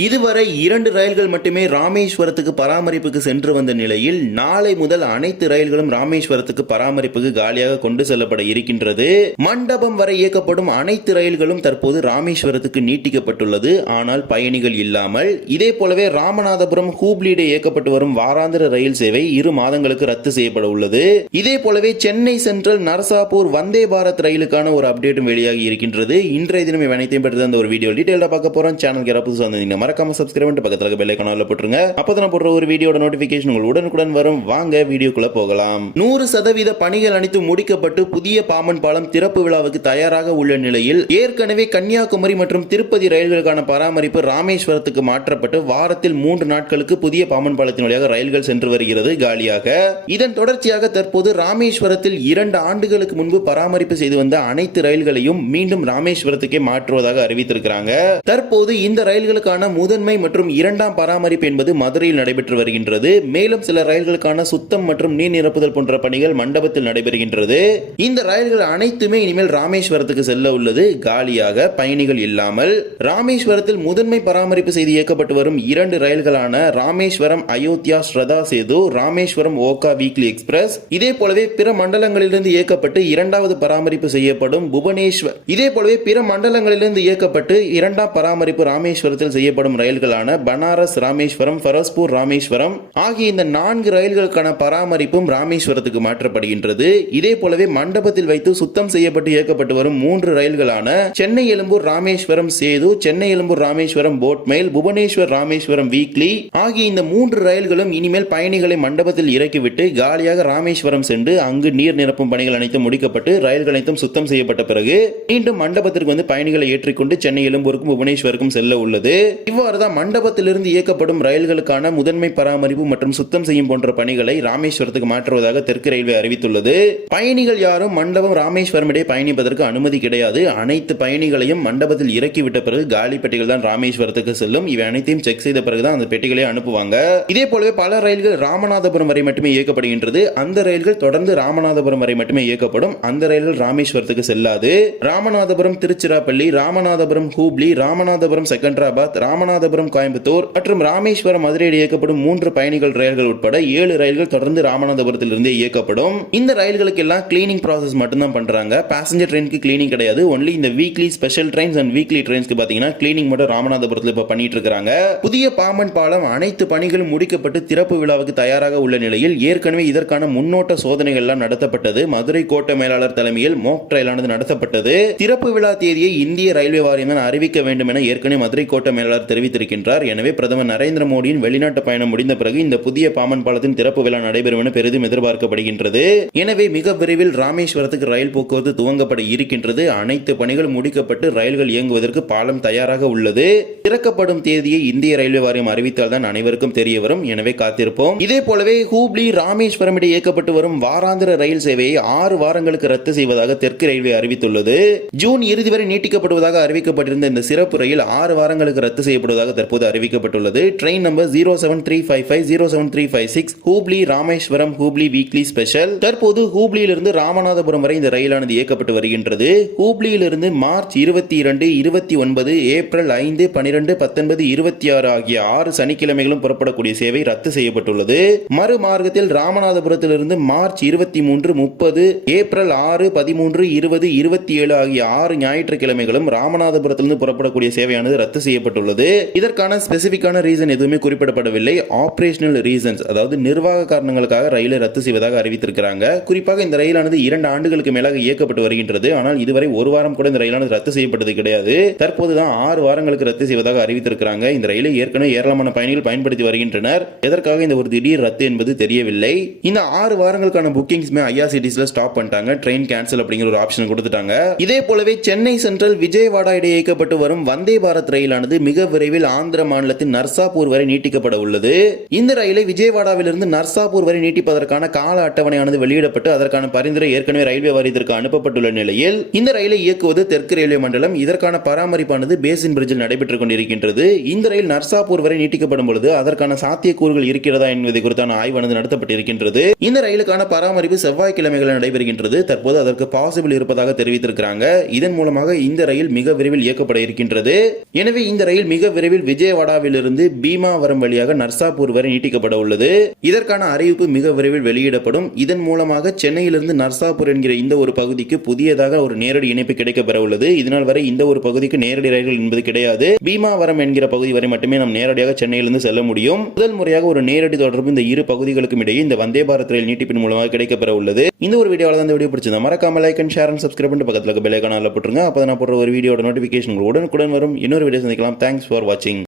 இதுவரை 2 ரயில்கள் மட்டுமே ராமேஸ்வரத்துக்கு பராமரிப்புக்கு சென்று வந்த நிலையில் நாளை முதல் அனைத்து ரயில்களும் ராமேஸ்வரத்துக்கு பராமரிப்புக்கு காலியாக கொண்டு செல்லப்பட இருக்கின்றது. மண்டபம் வரை இயக்கப்படும் அனைத்து ரயில்களும் தற்போது ராமேஸ்வரத்துக்கு நீட்டிக்கப்பட்டுள்ளது. ஆனால் பயணிகள் இல்லாமல். இதே போலவே ராமநாதபுரம் ஹூப்ளியிடையே இயக்கப்பட்டு வரும் வாராந்திர ரயில் சேவை 2 மாதங்களுக்கு ரத்து செய்யப்பட உள்ளது. இதே போலவே சென்னை சென்ட்ரல் நரசாபூர் வந்தே பாரத் ரயிலுக்கான ஒரு அப்டேட்டும் வெளியாகி இருக்கின்றது. இன்றைய தினம் அனைத்தையும் பற்றி அந்த ஒரு வீடியோ டீடைலா பார்க்க போறோம். சேனலுக்கு யாராவது புதுசா வந்தீங்கன்னா மறக்காம சப்ஸ்கிரைப் பண்ணிட்டு பக்கத்துல பெல் ஐகானை போட்டுருங்க. அப்பதான் போடுற ஒரு வீடியோட நோட்டிபிகேஷன் உங்களுக்கு உடனுக்குடன் வரும். வாங்க வீடியோக்குள்ள போகலாம். 100% பணிகள் அனைத்து முடிக்கப்பட்டு புதிய பாம்பன் பாலம் திறப்பு விழாவுக்கு தயாராக உள்ள நிலையில் ஏற்கனவே கன்னியாகுமரி மற்றும் திருப்பதி ரயில்களுக்கான பராமரிப்பு ராமேஸ்வரத்துக்கு மாற்றப்பட்டு வாரத்தில் 3 நாட்களுக்கு புதிய பாம்பன் பாலத்தின் வழியாக ரயில்கள் சென்று வருகிறது காலியாக. இதன் தொடர்ச்சியாக தற்போது ராமேஸ்வரத்தில் 2 ஆண்டுகளுக்கு முன்பு பராமரிப்பு செய்து வந்த அனைத்து ரயில்களையும் மீண்டும் ராமேஸ்வரத்துக்கே மாற்றுவதாக அறிவித்திருக்கிறாங்க. தற்போது இந்த ரயில்களுக்கான முதன்மை மற்றும் 2ஆம் பராமரிப்பு என்பது மதுரையில் நடைபெற்று வருகின்றது. மேலும் சில ரயில்களுக்கான சுத்தம் மற்றும் நீர் நிரப்புதல் போன்ற பணிகள் மண்டபத்தில் நடைபெறுகின்றது. இந்த ரயில்கள் அனைத்துமே இனிமேல் ராமேஸ்வரத்துக்கு செல்ல உள்ளது காலியாக, பயணிகள் இல்லாமல். ராமேஸ்வரத்தில் முதன்மை பராமரிப்பு செய்து இயக்கப்பட்டு வரும் 2 ரயில்களான ராமேஸ்வரம் அயோத்தியா ஸ்ரதா சேது, ராமேஸ்வரம் ஓகா வீக்லி எக்ஸ்பிரஸ். இதே போலவே பிற மண்டலங்களிலிருந்து இயக்கப்பட்டு 2வது பராமரிப்பு செய்யப்படும் புவனேஸ்வர். இதே போலவே பிற மண்டலங்களிலிருந்து இயக்கப்பட்டு 2ஆம் பராமரிப்பு ராமேஸ்வரத்தில் செய்யப்படும் ரயில்களான பனாரஸ் ராமேஸ்வரம், ஃபரஸ்பூர் ராமேஸ்வரம் ஆகிய இந்த 4 ரயில்களுக்கான பராமரிப்பும் ராமேஸ்வரத்துக்கு மாற்றப்படுகின்றது. இதே போலவே மண்டபத்தில் வைத்து சுத்தம் செய்யப்பட்டு இயக்கப்பட்டு வரும் 3 ரயில்களான சென்னை எழும்பூர் ராமேஸ்வரம் சேது, சென்னை எழும்பூர் ராமேஸ்வரம் போட்மெயில், புவனேஸ்வர் ராமேஸ்வரம் வீக்லி ஆகிய இந்த 3 ரயில்களும் இனிமேல் பயணிகளை மண்டபத்தில் இறக்கிவிட்டு காலியாக ராமேஸ்வரம் சென்று அங்கு நீர் நிரப்பும் பணிகள் அனைத்தும் முடிக்கப்பட்டு ரயில்கள் அனைத்தும் சுத்தம் செய்யப்பட்ட பிறகு மீண்டும் மண்டபத்திற்கு வந்து பயணிகளை ஏற்றிக்கொண்டு சென்னை எழும்பூருக்கும் புவனேஸ்வருக்கும் செல்ல உள்ளது. இவ்வாறுதான் மண்டபத்திலிருந்து இயக்கப்படும் ரயில்களுக்கான முதன்மை பராமரிப்பு மற்றும் சுத்தம் செய்யும் போன்ற பணிகளை ராமேஸ்வரத்துக்கு மாற்றுவதாக தெற்கு ரயில்வே அறிவித்துள்ளது. பயணிகள் யாரும் மண்டபம் ராமேஸ்வரம் இடையே பயணிப்பதற்கு அனுமதி கிடையாது. அனைத்து பயணிகளையும் மண்டபத்தில் இறக்கிவிட்ட பிறகு காலி பெட்டிகள் தான் ராமேஸ்வரத்துக்கு செல்லும். இவை அனைத்தையும் செக் செய்த பிறகுதான் அந்த பெட்டிகளை அனுப்புவாங்க. இதே போலவே பல ரயில்கள் ராமநாதபுரம் வரை மட்டுமே இயக்கப்படுகின்றது. அந்த ரயில்கள் தொடர்ந்து ராமநாதபுரம் வரை மட்டுமே இயக்கப்படும். அந்த ரயில்கள் ராமேஸ்வரத்துக்கு செல்லாது. ராமநாதபுரம் திருச்சிராப்பள்ளி, ராமநாதபுரம் ஹூப்ளி, ராமநாதபுரம் செகண்டராபாத், ராமநாதபுரம் கோயம்புத்தூர் மற்றும் ராமேஸ்வரம் மதுரையில் இயக்கப்படும் 3 பயணிகள் ரயில்கள் உட்பட 7 ரயில்கள் தொடர்ந்து ராமநாதபுரத்தில் இருந்து இயக்கப்படும். இந்த ரயில்களுக்கு எல்லாம் கிளீனிங் ப்ராசஸ் மட்டும் தான் பண்றாங்க. பேசஞ்சர் ட்ரெயினுக்கு கிளீனிங் கிடையாது. ஒன்லி இந்த weekly special trains and weekly ட்ரெயின்ஸ்க்கு பாத்தீங்கன்னா கிளீனிங் மட்டும் ராமநாதபுரத்தில் இப்ப பண்ணிட்டு இருக்காங்க. புதிய பாம்பன் பாலம் அனைத்து பணிகளும் முடிக்கப்பட்டு திறப்பு விழாவுக்கு தயாராக உள்ள நிலையில் ஏற்கனவே இதற்கான முன்னோட்ட சோதனைகள் எல்லாம் நடத்தப்பட்டது. மதுரை கோட்ட மேலாளர் தலைமையில் மோக் ட்ரையலானது நடத்தப்பட்டது. திறப்பு விழா தேதியை இந்திய ரயில்வே வாரியம் தான் அறிவிக்க வேண்டும் என ஏற்கனவே மதுரை கோட்ட மேலாளர் தெரிவித்திருக்கின்றார். எனவே பிரதமர் நரேந்திர மோடியின் வெளிநாட்டு பயணம் முடிந்த பிறகு இந்த புதிய பாம்பன் பாலத்தின் திறப்பு விழா நடைபெறும் என பெரிதும் எதிர்பார்க்கப்படுகின்றது. எனவே மிக விரைவில் ராமேஸ்வரத்துக்கு ரயில் போக்குவரத்து துவங்கப்பட இருக்கின்றது. அனைத்து பணிகள் முடிக்கப்பட்டு ரயில்கள் இயங்குவதற்கு பாலம் தயாராக உள்ளது. திறக்கப்படும் தேதியை இந்திய ரயில்வே வாரியம் அறிவித்தால் தான் அனைவருக்கும் தெரிய வரும். எனவே காத்திருப்போம். இதே போலவே ஹூப்ளி ராமேஸ்வரம் இடையே இயக்கப்பட்டு வரும் வாராந்திர ரயில் சேவையை 6 வாரங்களுக்கு ரத்து செய்வதாக தெற்கு ரயில்வே அறிவித்துள்ளது. ஜூன் இறுதி வரை நீட்டிக்கப்படுவதாக அறிவிக்கப்பட்டிருந்த இந்த சிறப்பு ரயில் 6 வாரங்களுக்கு ரத்து செய்யப்படுவதாக தற்போது அறிவிக்கப்பட்டுள்ளது. Train number 07355 07356 Hubli Rameswaram Hubli weekly special. தற்போது ஹூப்ளியிலிருந்து ராமநாதபுரம் வரை இந்த ரயிலானது இயக்கப்பட்டு வருகின்றது. ஹூப்ளியிலிருந்து மார்ச் 22, 29, ஏப்ரல் 5, 12, 19, 26 ஆகிய 6 சனிக்கிழமைகளும் புறப்படக்கூடிய சேவை ரத்து செய்யப்பட்டுள்ளது. மறுமார்க்கத்தில் ராமநாதபுரத்திலிருந்து மார்ச் 23, 30, ஏப்ரல் 6, 13, 20, 27 ஆகிய 6 ஞாயிற்றுக்கிழமைகளும் ராமநாதபுரத்திலிருந்து புறப்படக்கூடிய சேவையானது ரத்து செய்யப்பட்டுள்ளது. இதற்கான ஸ்பெசிபிக்கான ரீசன் எதுவுமே குறிப்பிடப்படவில்லை. ஆபரேஷனல் ரீசன்ஸ், அதாவது நிர்வாக காரணங்களுக்காக ரயிலை ரத்து செய்வதாக அறிவித்திருக்கிறாங்க. குறிப்பாக இந்த ரயிலானது 2 ஆண்டுகளுக்கு மேலாக இயக்கப்பட்டு வருகின்றது. ஆனால் இதுவரை 1 வாரம் கூட இந்த ரயிலானது ரத்து செய்யப்பட்டது கிடையாது. தற்போதுதான் 6 வாரங்களுக்கு ரத்து செய்வதாக அறிவித்திருக்கிறாங்க. இந்த ரயிலை ஏற்கனவே ஏராளமான பயணிகள் பயன்படுத்தி வருகின்றனர். எதற்காக இந்த ஒரு திடீர் ரத்து என்பது தெரியவில்லை. இந்த 6 வாரங்களுக்கான புக்கிங்ஸ்மே ஐஆர்சிடிசில ஸ்டாப் பண்ணிட்டாங்க. ட்ரெயின் கேன்சல் அப்படிங்கிற ஒரு ஆப்ஷன் கொடுத்துட்டாங்க. இதே போலவே சென்னை சென்ட்ரல் விஜயவாடா இடையே இயக்கப்பட்டு வரும் வந்தே பாரத் ரயிலானது மிக விரைவில் ஆந்திர மாநிலத்தின் நர்சாபூர் வரை நீட்டிக்கப்பட உள்ளது. இந்த ரயிலை விஜயவாடாவிலிருந்து நர்சாபூர் வரை நீட்டிப்பதற்கான கால அட்டவணையானது வெளியிடப்பட்டு அதற்கான பரிந்துரை ஏற்கனவே ரயில்வே வாரியத்திற்கு அனுப்பப்பட்டுள்ள நிலையில் இந்த ரயிலை இயக்குவது தெற்கு ரயில்வே மண்டலம். இதற்கான பராமரிப்பானது பேசின் பிரிட்ஜில் நடைபெற்றுக் கொண்டிருக்கின்றது. இந்த ரயில் நர்சாபூர் வரை நீட்டிக்கப்படும் பொழுது அதற்கான சாத்தியக்கூறுகள் இருக்கிறதா என்பதை குறித்தான ஆய்வானது நடத்தப்பட்டிருக்கின்றது. இந்த ரயிலுக்கான பராமரிப்பு செவ்வாய்க்கிழமைகளில் நடைபெறுகின்றது. தற்போது அதற்கு பாசிபிள் இருப்பதாக தெரிவித்திருக்கிறாங்க. இதன் மூலமாக இந்த ரயில் மிக விரைவில் இயக்கப்பட இருக்கின்றது. எனவே இந்த ரயில் மிக மிக விரைவில் விஜயவாடாவிலிருந்து பீமாவரம் வழியாக நர்சாப்பூர் வரை நீட்டிக்கப்பட உள்ளது. இதற்கான அறிவிப்பு மிக விரைவில் வெளியிடப்படும். இதன் மூலமாக சென்னையிலிருந்து நர்சாப்பூர் என்கிற இந்த ஒரு பகுதிக்கு புதியதாக ஒரு நேரடி இணைப்பு கிடைக்கப்பெற உள்ளது. இதனால் வரை இந்த ஒரு பகுதிக்கு நேரடி ரயில்கள் என்பது கிடையாது. பீமாவரம் என்கிற பகுதி வரை மட்டுமே நாம் நேரடியாக சென்னையிலிருந்து செல்ல முடியும். முதல் முறையாக ஒரு நேரடி தொடர்பு இந்த இரு பகுதிகளுக்கும் இடையே இந்த வந்தே பாரத் ரயில் நீட்டிப்பின் மூலமாக கிடைக்கப்பெற உள்ளது. இந்த ஒரு வீடியோவில் தான் இந்த வீடியோ பிடிச்சிருந்தா மறக்காம like and share and subscribe பண்ணி பக்கத்துல பெல் ஐகானை போட்டுருங்க. அப்போ நான் போடுற ஒரு வீடியோட நோட்டிபிகேஷன் உடனுக்குடன் வரும். இன்னொரு வீடியோ சந்திக்கலாம். தேங்க்ஸ் ஃபார் வாட்சிங்.